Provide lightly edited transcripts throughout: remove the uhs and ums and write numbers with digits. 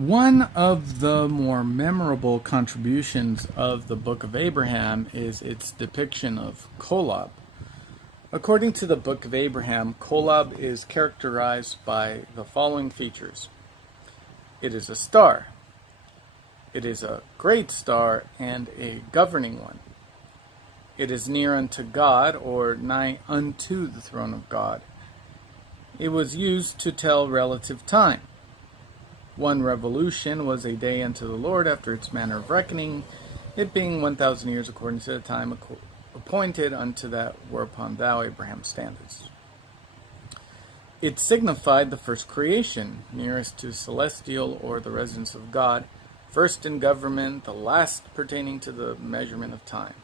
One of the more memorable contributions of the Book of Abraham is its depiction of Kolob. According to the Book of Abraham, Kolob is characterized by the following features. It is a star. It is a great star and a governing one. It is near unto God, or nigh unto the throne of God. It was used to tell relative time. One revolution was a day unto the Lord after its manner of reckoning, it being 1,000 years according to the time appointed unto that whereupon thou, Abraham, standest. It signified the first creation, nearest to celestial or the residence of God, first in government, the last pertaining to the measurement of time.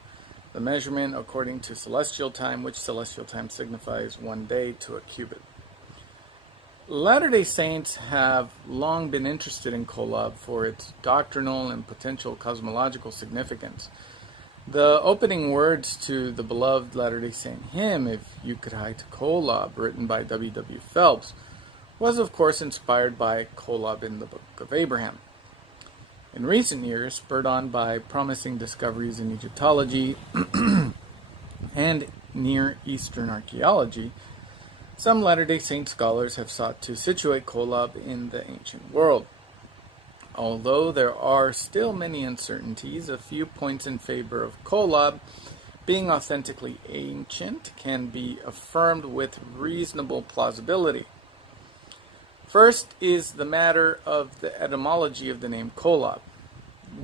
The measurement according to celestial time, which celestial time signifies 1 day to a cubit. Latter-day Saints have long been interested in Kolob for its doctrinal and potential cosmological significance. The opening words to the beloved Latter-day Saint hymn, If You Could Hide to Kolob, written by W. W. Phelps, was of course inspired by Kolob in the Book of Abraham. In recent years, spurred on by promising discoveries in Egyptology and Near Eastern archaeology, some Latter-day Saint scholars have sought to situate Kolob in the ancient world. Although there are still many uncertainties, a few points in favor of Kolob being authentically ancient can be affirmed with reasonable plausibility. First is the matter of the etymology of the name Kolob.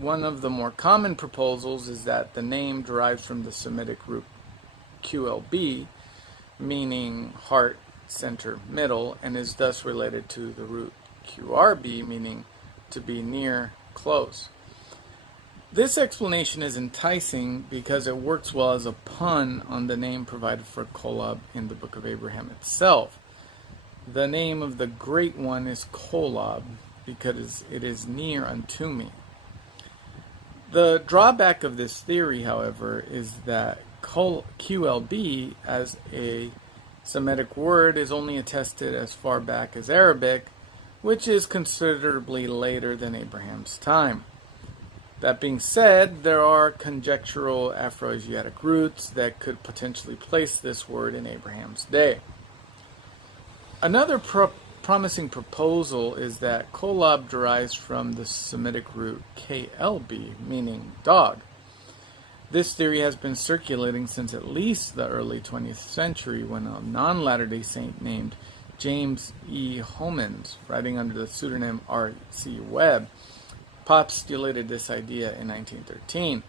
One of the more common proposals is that the name derives from the Semitic root QLB, meaning heart, center, middle, and is thus related to the root QRB, meaning to be near, close. This explanation is enticing because it works well as a pun on the name provided for Kolob in the Book of Abraham itself. The name of the Great One is Kolob because it is near unto me. The drawback of this theory, however, is that QLB as a Semitic word is only attested as far back as Arabic, which is considerably later than Abraham's time. That being said, there are conjectural Afroasiatic roots that could potentially place this word in Abraham's day. Another promising proposal is that Kolob derives from the Semitic root KLB, meaning dog. This theory has been circulating since at least the early 20th century when a non-Latter-day Saint named James E. Homans, writing under the pseudonym R.C. Webb, postulated this idea in 1913.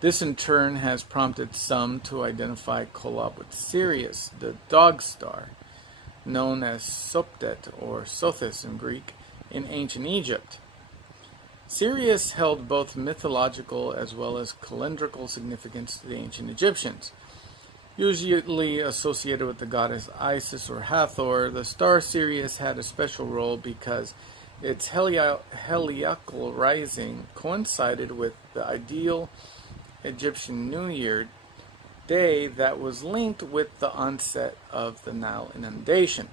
This in turn has prompted some to identify Kolob with Sirius, the dog star, known as Sopdet or Sothis in Greek, in ancient Egypt. Sirius held both mythological as well as calendrical significance to the ancient Egyptians. Usually associated with the goddess Isis or Hathor, the star Sirius had a special role because its heliacal rising coincided with the ideal Egyptian New Year day that was linked with the onset of the Nile inundation.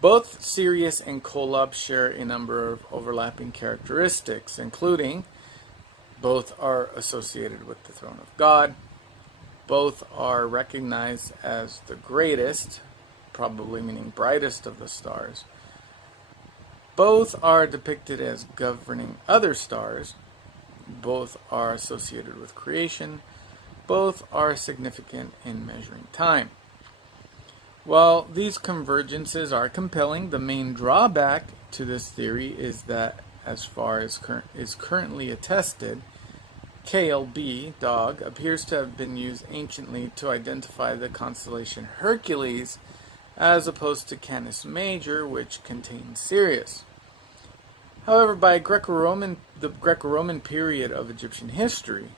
Both Sirius and Kolob share a number of overlapping characteristics, including both are associated with the throne of God, both are recognized as the greatest, probably meaning brightest of the stars, both are depicted as governing other stars, both are associated with creation, both are significant in measuring time. While these convergences are compelling, the main drawback to this theory is that, as far as is currently attested, KLB, dog, appears to have been used anciently to identify the constellation Hercules, as opposed to Canis Major, which contains Sirius. However, by the Greco-Roman period of Egyptian history,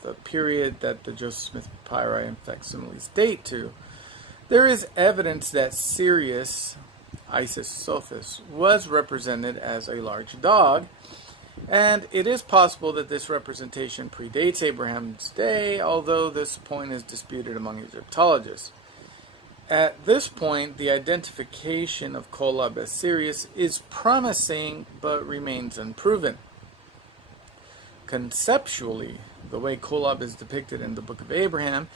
the period that the Joseph Smith papyri and facsimiles date to, there is evidence that Sirius, Isis Sothis, was represented as a large dog, and it is possible that this representation predates Abraham's day, although this point is disputed among Egyptologists. At this point, the identification of Kolob as Sirius is promising but remains unproven. Conceptually, the way Kolob is depicted in the Book of Abraham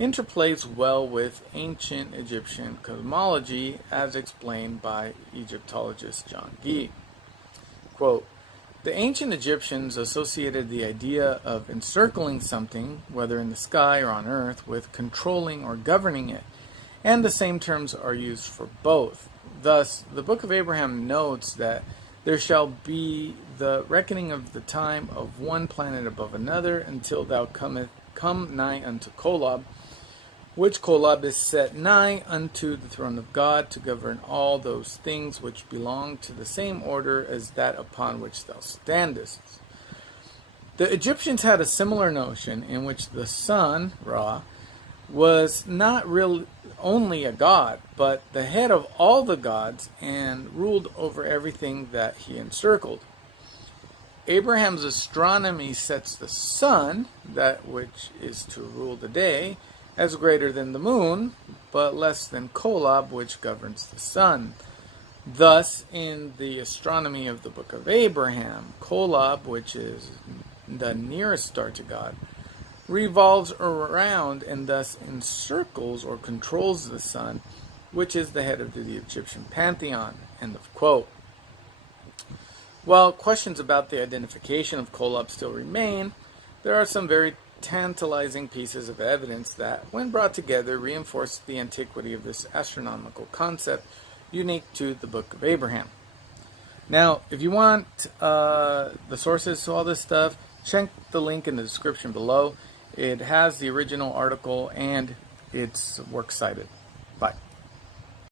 interplays well with ancient Egyptian cosmology as explained by Egyptologist John Gee. Quote, the ancient Egyptians associated the idea of encircling something, whether in the sky or on earth, with controlling or governing it, and the same terms are used for both. Thus, the Book of Abraham notes that there shall be the reckoning of the time of one planet above another until thou come nigh unto Kolob, which Kolob is set nigh unto the throne of God to govern all those things which belong to the same order as that upon which thou standest. The Egyptians had a similar notion in which the sun, Ra, was not really only a god, but the head of all the gods and ruled over everything that he encircled. Abraham's astronomy sets the sun, that which is to rule the day, as greater than the moon, but less than Kolob, which governs the sun. Thus, in the astronomy of the Book of Abraham, Kolob, which is the nearest star to God, revolves around and thus encircles or controls the sun, which is the head of the Egyptian pantheon. End of quote. While questions about the identification of Kolob still remain, there are some very tantalizing pieces of evidence that, when brought together, reinforce the antiquity of this astronomical concept unique to the Book of Abraham. Now, if you want the sources to all this stuff, check the link in the description below. It has the original article and it's works cited.